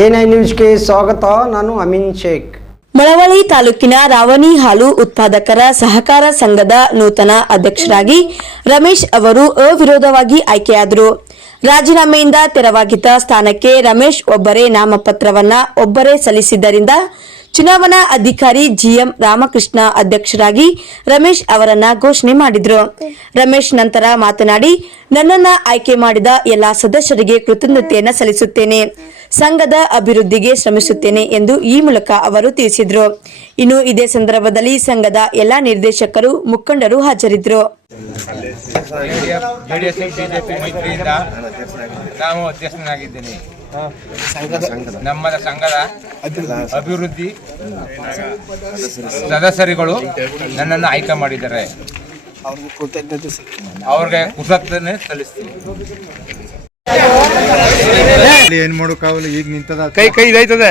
NI ನ್ಯೂಸ್ಗೆ ಸ್ವಾಗತ, ನಾನು ಅಮಿನ್ ಶೇಖ್. ಮಳವಳ್ಳಿ ತಾಲೂಕಿನ ರಾವಣಿ ಹಾಲು ಉತ್ಪಾದಕರ ಸಹಕಾರ ಸಂಘದ ನೂತನ ಅಧ್ಯಕ್ಷರಾಗಿ ರಮೇಶ್ ಅವರು ಅವಿರೋಧವಾಗಿ ಆಯ್ಕೆಯಾದರು. ರಾಜೀನಾಮೆಯಿಂದ ತೆರವಾಗಿದ್ದ ಸ್ಥಾನಕ್ಕೆ ರಮೇಶ್ ಒಬ್ಬರೇ ನಾಮಪತ್ರವನ್ನ ಒಬ್ಬರೇ ಸಲ್ಲಿಸಿದ್ದರಿಂದ ಚುನಾವಣಾ ಅಧಿಕಾರಿ ಜಿಎಂ ರಾಮಕೃಷ್ಣ ಅಧ್ಯಕ್ಷರಾಗಿ ರಮೇಶ್ ಅವರನ್ನ ಘೋಷಣೆ ಮಾಡಿದ್ರು. ರಮೇಶ್ ನಂತರ ಮಾತನಾಡಿ, ನನ್ನನ್ನ ಆಯ್ಕೆ ಮಾಡಿದ ಎಲ್ಲಾ ಸದಸ್ಯರಿಗೆ ಕೃತಜ್ಞತೆಯನ್ನ ಸಲ್ಲಿಸುತ್ತೇನೆ. ಸಂಘದ ಅಭಿವೃದ್ಧಿಗೆ ಶ್ರಮಿಸುತ್ತೇನೆ ಎಂದು ಈ ಮೂಲಕ ಅವರು ತಿಳಿಸಿದ್ರು. ಇನ್ನು ಇದೇ ಸಂದರ್ಭದಲ್ಲಿ ಸಂಘದ ಎಲ್ಲಾ ನಿರ್ದೇಶಕರು, ಮುಖಂಡರು ಹಾಜರಿದ್ದರು ನಮ್ಮದ ಅಧ್ಯಕ್ಷನಾಗಿದ್ದೀನಿ ಸಂಘದ ಅಭಿವೃದ್ಧಿ ಸದಸ್ಯರುಗಳು ನನ್ನನ್ನು ಆಯ್ಕೆ ಮಾಡಿದ್ದಾರೆ. ಅವ್ರಿಗೆ ಕೃತಜ್ಞತೆ ಸಲ್ಲಿಸ್ತೀನಿ. ಏನ್ ಮಾಡೋಕ್ಕಾಗಲ್ಲ ಈಗ ನಿಂತದ ಕೈ ಕೈ ಇದಾಯ್ತದೆ